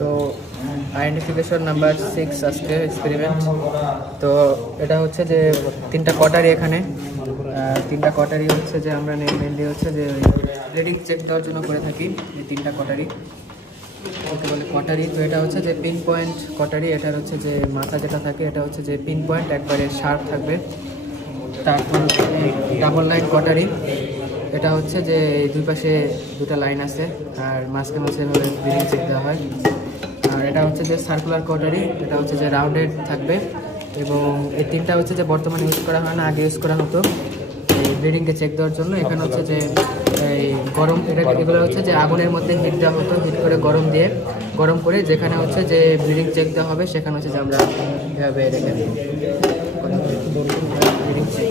তো identification number 6 আজকে experiment. তো এটা হচ্ছে যে 3টা কটারি এখানে, 3টা কটারি হচ্ছে যে আমরা মেনলি হচ্ছে যে ব্লিডিং চেক দেওয়ার জন্য করে থাকি। এই 3টা কটারি ওকে বলে কটারি। তো এটা হচ্ছে যে পিন পয়েন্ট কটারি, এটার হচ্ছে যে মাথা যেটা থাকে এটা হচ্ছে যে পিন পয়েন্ট একবারে শার্প থাকবে। তারপর ডাবল লাইন কটারি, এটা হচ্ছে যে দুই পাশে দুটা লাইন আছে আর মাঝখানে হচ্ছে এভাবে ব্লিডিং চেক দেওয়া হয়। আর এটা হচ্ছে যে সার্কুলার কটারি, এটা হচ্ছে যে রাউন্ডেড থাকবে। এবং এই 3টা হচ্ছে যে বর্তমানে ইউজ করা হয় না, আগে ইউজ করা হতো এই ব্লিডিংকে চেক দেওয়ার জন্য। এখানে হচ্ছে যে এই গরম এগুলো হচ্ছে যে আগুনের মধ্যে হিট দেওয়া হতো, হিট করে গরম করে যেখানে হচ্ছে যে ব্লিডিং চেক দেওয়া হবে সেখানে হচ্ছে যে আমরা এভাবে রেখে দিই ব্লিডিং চেক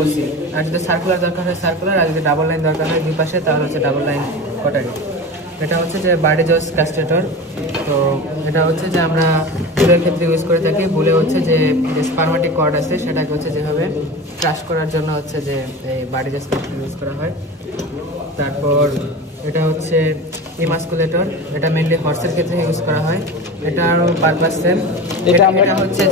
বলছি। আর যদি সার্কুলার দরকার হয় সার্কুলার, আর যদি ডাবল লাইন দরকার হয় দুই পাশে তাহলে হচ্ছে ডাবল লাইন কটারি। এটা হচ্ছে যে বার্ডিজস ক্যাস্টেটর। তো এটা হচ্ছে যে আমরা বুলের ক্ষেত্রে ইউজ করে থাকি। বুলে হচ্ছে যে স্পারমাটিক কর্ড আছে সেটাকে হচ্ছে যেভাবে ক্রাশ করার জন্য হচ্ছে যে এই বার্ডিজস ক্যাস্টেটর ইউজ করা হয়। তারপর এটা হচ্ছে ইমাস্কুলেটর, এটা মেনলি হর্সের ক্ষেত্রে ইউজ করা হয়। এটারও পারপাস সেম। এটা হচ্ছে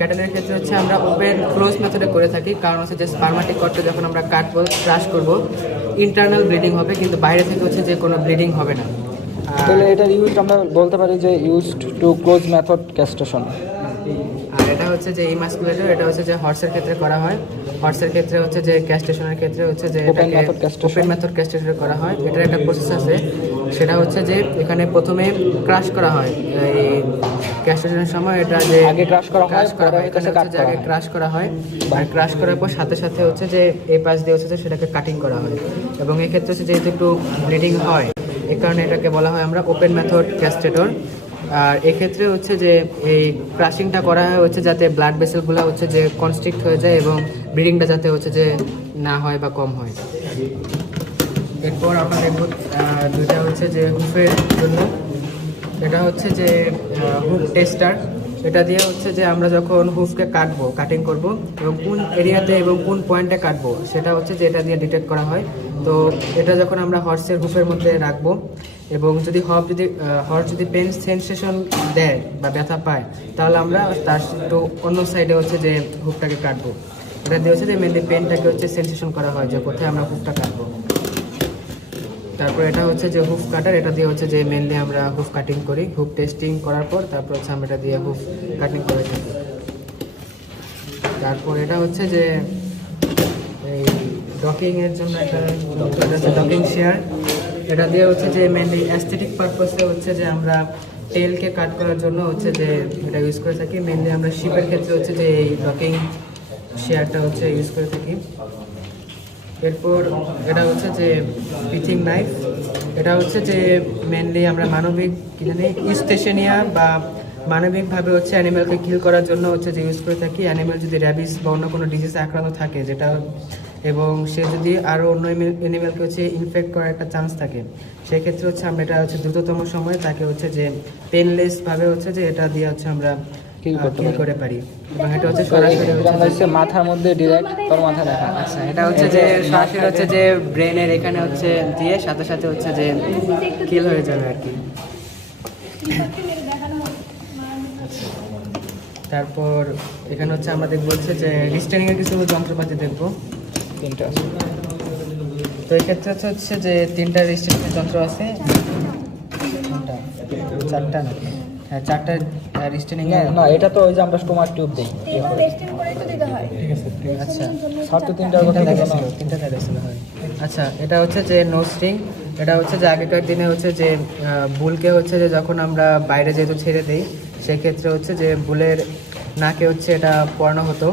ক্যাটেলের ক্ষেত্রে হচ্ছে আমরা ওপেন ক্লোজ মেথডে করে থাকি, কারণ হচ্ছে যে স্পারমাটিক কর্ডটা যখন আমরা কাটবো ক্রাশ করবো ইন্টারনাল ব্লিডিং হবে, কিন্তু বাইরে থেকে হচ্ছে যে কোনো ব্লিডিং হবে না। তাহলে এটার ইউজ আমরা বলতে পারি যে used to close method castration. আর এটা হচ্ছে যে ইমাস্কুলেটর, এটা হচ্ছে যে হর্সের ক্ষেত্রে করা হয়। হর্সের ক্ষেত্রে হচ্ছে যে ক্যাস্টেশনের ক্ষেত্রে হচ্ছে যে ওপেন মেথড ক্যাস্টেশন করা হয়। এটার একটা প্রসেস আছে, সেটা হচ্ছে যে এখানে প্রথমে ক্রাশ করা হয়। এই ক্যাস্টেশনের সময় এটা যে আগে ক্রাশ করা হয়, আগে ক্রাশ করা হয়, আর ক্রাশ করার পর সাথে সাথে হচ্ছে যে এই পাশ দিয়ে হচ্ছে যে সেটাকে কাটিং করা হয়। এবং এই ক্ষেত্রে হচ্ছে যেহেতু একটু ব্লিডিং হয় এই কারণে এটাকে বলা হয় আমরা ওপেন মেথড ক্যাস্টেটর। আর এক্ষেত্রে হচ্ছে যে এই ক্রাশিংটা করা হয় হচ্ছে যাতে ব্লাড ভেসেলগুলো হচ্ছে যে কনস্ট্রিক্ট হয়ে যায় এবং ব্লিডিংটা যাতে হচ্ছে যে না হয় বা কম হয়। এরপর আমরা দেখব দুইটা হচ্ছে যে হুফের জন্য, এটা হচ্ছে যে হুফ টেস্টার। এটা দিয়ে হচ্ছে যে আমরা যখন হুফকে কাটিং করব এবং কোন এরিয়াতে এবং কোন পয়েন্টে কাটবো সেটা হচ্ছে যে এটা দিয়ে ডিটেক্ট করা হয়। তো এটা যখন আমরা হর্সের হুফের মধ্যে রাখবো এবং যদি হর্স যদি পেন সেন্সেশন দেয় বা ব্যথা পায় তাহলে আমরা তার একটু অন্য সাইডে হচ্ছে যে হুফটাকে কাটবো। এটা দিয়ে হচ্ছে যে মেনলি পেনটাকে হচ্ছে সেন্সেশন করা হয় যে কোথায় আমরা হুফটা কাটবো। তারপর এটা হচ্ছে যে হুফ কাটার, এটা দিয়ে হচ্ছে যে মেনলি আমরা হুফ কাটিং করি। হুফ টেস্টিং করার পর তারপর হচ্ছে আমরা এটা দিয়ে হুফ কাটিং করে থাকি। তারপর এটা হচ্ছে যে এই ডকিংয়ের জন্য একটা ডকিং শেয়ার, এটা দিয়ে হচ্ছে যে মেনলি অ্যাস্থেটিক পারপাসে হচ্ছে যে আমরা টেলকে কাট করার জন্য হচ্ছে যে এটা ইউজ করে থাকি। মেনলি আমরা শিপের ক্ষেত্রে হচ্ছে যে এই ডকিং শেয়ারটা হচ্ছে ইউজ করে থাকি। এরপর এটা হচ্ছে যে পিচিং নাইফ, এটা হচ্ছে যে মেনলি আমরা মানবিক ইউস্টেশনিয়া বা মানবিকভাবে হচ্ছে অ্যানিমেলকে কিল করার জন্য হচ্ছে যে ইউজ করে থাকি। অ্যানিমেল যদি র্যাবিস বা অন্য কোনো ডিজিজে আক্রান্ত থাকে যেটা এবং সে যদি আরও অন্য অ্যানিমেলকে হচ্ছে ইনফেক্ট করার একটা চান্স থাকে সেক্ষেত্রে হচ্ছে আমরা এটা হচ্ছে দ্রুততম সময়ে তাকে হচ্ছে যে পেনলেসভাবে হচ্ছে যে এটা দিয়ে হচ্ছে আমরা কিল করতে পারি। এবং এটা হচ্ছে সরাসরি হচ্ছে মাথার মধ্যে ডিরেক্ট তোর মাথা দেখা। আচ্ছা, এটা হচ্ছে যে সরাসরি হচ্ছে যে ব্রেনের এখানে হচ্ছে দিয়ে সাথে সাথে হচ্ছে যে কিল হয়ে যাবে আর কি। তারপর এখানে হচ্ছে আমরা দেখবো হচ্ছে যে রিস্টেনিংয়ের কিছু যন্ত্রপাতি দেখবো। 3টা আছে। তো এক্ষেত্রে হচ্ছে যে 3টা রিস্টেনিংয়ের যন্ত্র আছে, 4টা নাকি? হ্যাঁ, 4টা রিস্টেনিং। না, এটা তো ওই যে আমরা স্টোমাক টিউব দিই। আচ্ছা, সব তো 3টার কথা দেখানো, 3টা দেখাচ্ছিল। হয় আচ্ছা, এটা হচ্ছে যে নোজ রিং। এটা হচ্ছে যে আগেকার দিনে হচ্ছে যে বুলকে হচ্ছে যে যখন আমরা বাইরে যেহেতু ছেড়ে দিই সেক্ষেত্রে হচ্ছে যে বুলের নাকে হচ্ছে এটা পরানো হতো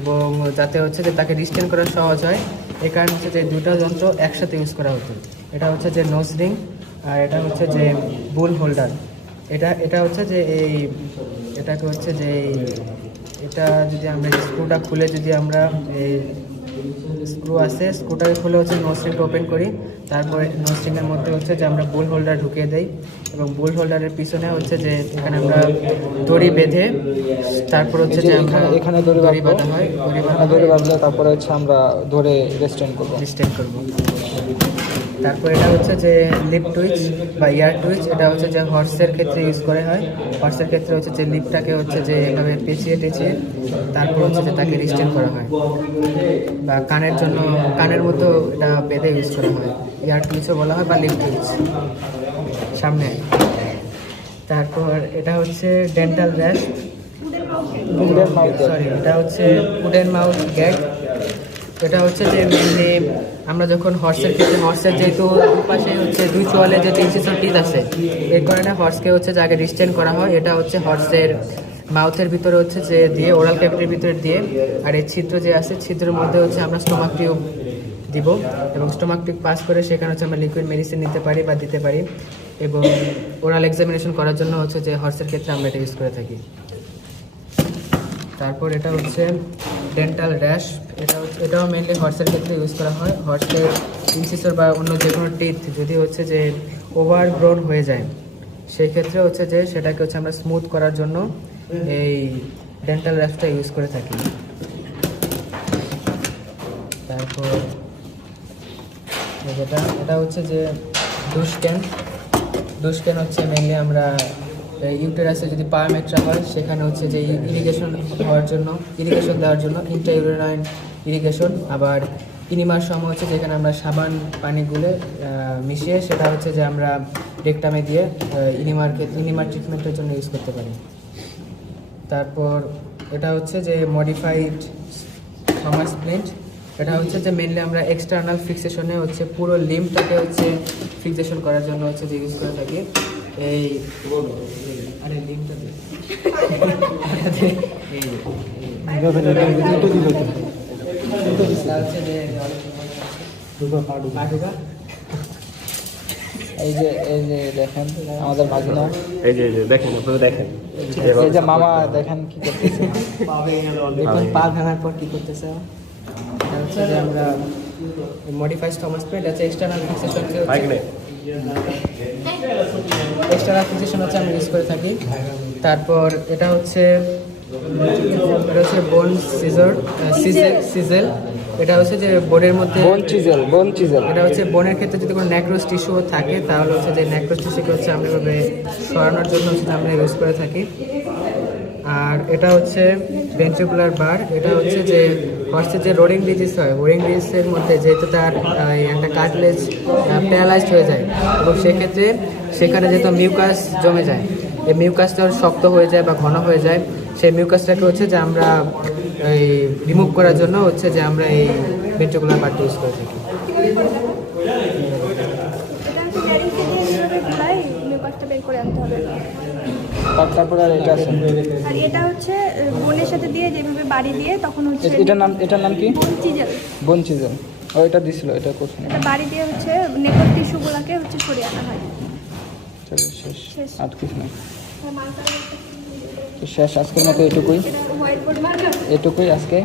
এবং যাতে হচ্ছে যে তাকে রিস্টেন করা সহজ হয় এই কারণে হচ্ছে যে 2টা যন্ত্র একসাথে ইউজ করা হতো। এটা হচ্ছে যে নোজ রিং আর এটা হচ্ছে যে বুল হোল্ডার। এটা হচ্ছে যে এটাকে হচ্ছে যে এটা যদি আমরা স্ক্রুটা খুলে যদি আমরা এই স্ক্রু আছে স্ক্রুটাকে খুলে হচ্ছে নোজ রিংটা ওপেন করি, তারপরে নোজ রিংয়ের মধ্যে হচ্ছে যে আমরা বুল হোল্ডার ঢুকিয়ে দেই এবং বুল হোল্ডারের পিছনে হচ্ছে যে এখানে আমরা দড়ি বেঁধে তারপর হচ্ছে যে এখানে দড়ি বাঁধা হয়, দড়ি বাঁধলে তারপরে হচ্ছে আমরা ধরে রেস্টেন করবো। তারপর এটা হচ্ছে যে লিপ টুইচ বা ইয়ার টুইচ, এটা হচ্ছে যে হর্সের ক্ষেত্রে ইউজ করা হয়। হর্সের ক্ষেত্রে হচ্ছে যে লিপটাকে হচ্ছে যে এভাবে পেঁচিয়ে টেঁচিয়ে তারপর হচ্ছে যে তাকে রিস্টেন করা হয়, বা কানের জন্য কানের মতো এটা বেঁধে ইউজ করা হয়। ইয়ার টুইচও বলা হয় বা লিপ টুইচ সামনে। তারপর এটা হচ্ছে ডেন্টাল র্যাশ, সরি এটা হচ্ছে উডেন মাউথ গ্যাগ। এটা হচ্ছে যে মেনলি আমরা যখন হর্সের ক্ষেত্রে, হর্সের যেহেতু পাশে হচ্ছে দুই চোয়ালে যে ইনসিসর টিথ আছে, এর কারণে হর্সকে হচ্ছে যে আগে রিস্টেন করা হয়। এটা হচ্ছে হর্সের মাউথের ভিতরে হচ্ছে যে দিয়ে, ওরাল ক্যাভিটির ভিতরে দিয়ে, আর এই ছিদ্র যে আছে ছিদ্রের মধ্যে হচ্ছে আমরা স্টোমাক টিউব দিব, এবং স্টোমাক টিউব পাস করে সেখানে হচ্ছে আমরা লিকুইড মেডিসিন নিতে পারি বা দিতে পারি। এবং ওরাল এক্সামিনেশন করার জন্য হচ্ছে যে হর্সের ক্ষেত্রে আমরা এটা ইউজ করে থাকি। তারপর এটা হচ্ছে ডেন্টাল র্যাশ, এটাও মেনলি হর্সের ক্ষেত্রে ইউজ করা হয়। হর্সের ইনসিসর বা অন্য যে কোনো টিথ যদি হচ্ছে যে ওভারগ্রোন হয়ে যায়, সেই ক্ষেত্রে হচ্ছে যে সেটাকে হচ্ছে আমরা স্মুথ করার জন্য এই ডেন্টাল র্যাশটা ইউজ করে থাকি। তারপর এটা হচ্ছে যে দুষ্কেন হচ্ছে মেনলি আমরা ইউটেরাসে যদি পায়োমেট্রা হয় সেখানে হচ্ছে যে ইরিগেশন দেওয়ার জন্য ইন্ট্রাইউটেরাইন ইরিগেশন। আবার ইনিমার সময় হচ্ছে যেখানে আমরা সাবান পানি গুলে মিশিয়ে সেটা হচ্ছে যে আমরা রেকটামে দিয়ে ইনিমার ট্রিটমেন্টের জন্য ইউজ করতে পারি। তারপর এটা হচ্ছে যে মডিফাইড থমাস প্লেন্ট, এটা হচ্ছে যে মেনলি আমরা এক্সটার্নাল ফিক্সেশনে হচ্ছে পুরো লিম্বটাকে হচ্ছে ফিক্সেশন করার জন্য হচ্ছে যে ইউজ করে থাকি। এই আরে লিম্বটাতে এই যে দেখেন আমাদের ভাগিনা, এই যে দেখেন, আপনারা দেখেন, এই যে মামা দেখেন কি করতেছে, দেখুন পা ভাঙার পর কি করতেছে। এটা হচ্ছে যে আমরা মডিফাইড থমাস প্লেন্ট আছে এক্সটার্নাল ফিক্সেশন হচ্ছে আমরা ইউজ করে থাকি। তারপর এটা হচ্ছে বোন সিজেল, এটা হচ্ছে যে বোনের মধ্যে বোন চিজেল। এটা হচ্ছে বোনের ক্ষেত্রে যদি কোনো নেক্রোস টিস্যু থাকে তাহলে হচ্ছে যে নেক্রোস টিস্যুকে হচ্ছে আমরা এভাবে সরানোর জন্য হচ্ছে আমরা ইউজ করে থাকি। আর এটা হচ্ছে ভেন্ট্রিকুলার বার, এটা হচ্ছে যে হর্সের যে রোডিং ডিজিজ হয়, রোডিং ডিজিজের মধ্যে যেহেতু তার একটা কার্টিলেজ প্যারালাইজড হয়ে যায়, এবং সেক্ষেত্রে সেখানে যেহেতু মিউকাস জমে যায়, এই মিউকাসটা শক্ত হয়ে যায় বা ঘন হয়ে যায়, সেই মিউকাসটাকে হচ্ছে যে আমরা এই রিমুভ করার জন্য হচ্ছে যে আমরা এই ভেন্ট্রিকুলার বারটা ইউজ করে থাকি। তারপরে আর এটা আছে, আর এটা হচ্ছে বোনের সাথে দিয়ে যেভাবে বাড়ি দিয়ে তখন হচ্ছে এটার নাম কি? বোন চিজেল। বোন চিজেল, ও এটা দিছিল, এটা করছে। এটা বাড়ি দিয়ে হচ্ছে নেকড় টিস্যুগুলোকে হচ্ছে সরিয়ে আনা হয়। চলো শেষ, শেষ। আর কিছু না। আর মার্কার তো শেষ আজকের মতো এটুকুই এটা হোয়াইট বোর্ড মার্কার। আজকে।